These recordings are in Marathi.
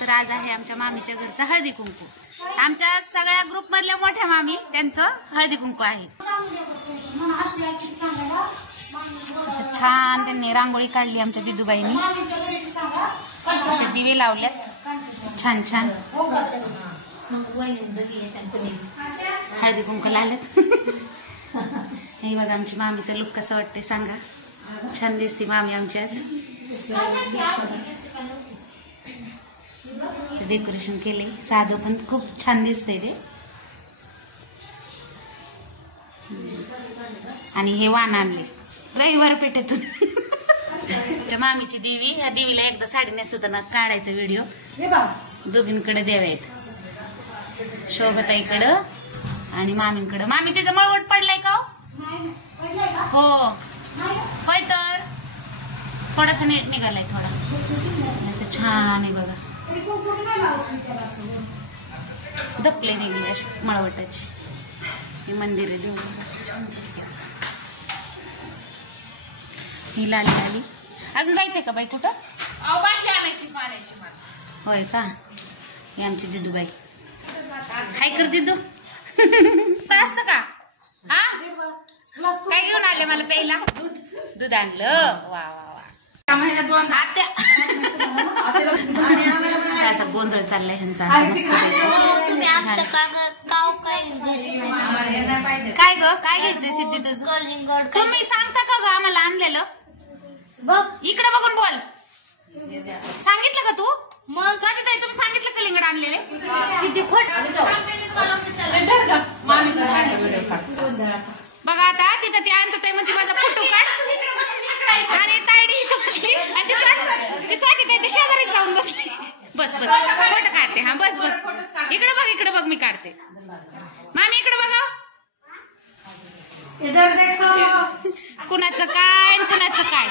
तर आज आहे आमच्या मामीच्या घरचं हळदी कुंकू. आमच्या सगळ्या ग्रुप मधल्या मोठ्या मामी त्यांचं हळदी कुंकू आहे. असं छान त्यांनी रांगोळी काढली आमच्या दिदूबाईंनी. असे दिवे लावल्यात छान छान. हळदी कुंकू लावल्यात. हे बघा आमची मामीचं लुक कसं वाटते सांगा. छान दिसते मामी आमची आज. डेकोरेशन केले साधं पण खूप छान दिसतंय ते. आणि हे वाण आणले रविवार पेठेतून. मामीची देवी, ह्या देवीला एकदा साडी नेसवताना काढायचा व्हिडिओ. दोघींकडे देव आहेत, शोभताईकडं आणि मामींकडं. मामी त्याचा मळवट पडलाय का हो? होय तर थोडासा निघालाय थोडा. असं छान आहे बघा. दपले निघले अशी मळवटाची. हे मंदिर आहे देऊ. ही लाली आली. अजून जायचंय का बाई कुठं? होय का? ही आमची दिदूबाई. काय कर दिदू? असतं का? हा काय घेऊन आले मला प्यायला? दूध आणलं. वा वा वा. असा गोंधळ चाललाय ह्यांचा मस्त. काय ग काय घ्यायचंय सिद्धी तुझं? तुम्ही सांगता का ग आम्हाला आणलेलं? इकडे बघून बोल. सांगितलं का तू? मग स्वातीताई तुम्ही सांगितलं कलिंगड आणलेले? किती खोट. बघा आता तिथं ती आणतात म्हणते माझा फोटो काढ. आणि तायडी इथं बसली आणि ती स्वातीताई ती शेजारीच जाऊन बसली. बस बस फोटो काढते. हा बस बस इकडे बघ मी काढते. मामी इकडे बघा. कुणाचं काय कुणाचं काय.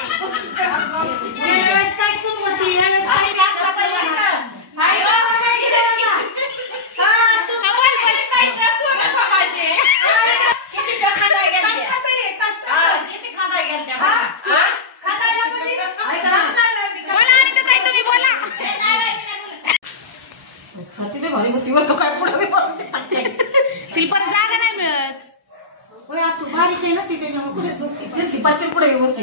बोला आणि तर ताई तुम्ही बोला. तिला परत जागा नाही मिळत. बारीक आहे ना ती त्याच्यामुळे पुढे बसते. पुढे बसते.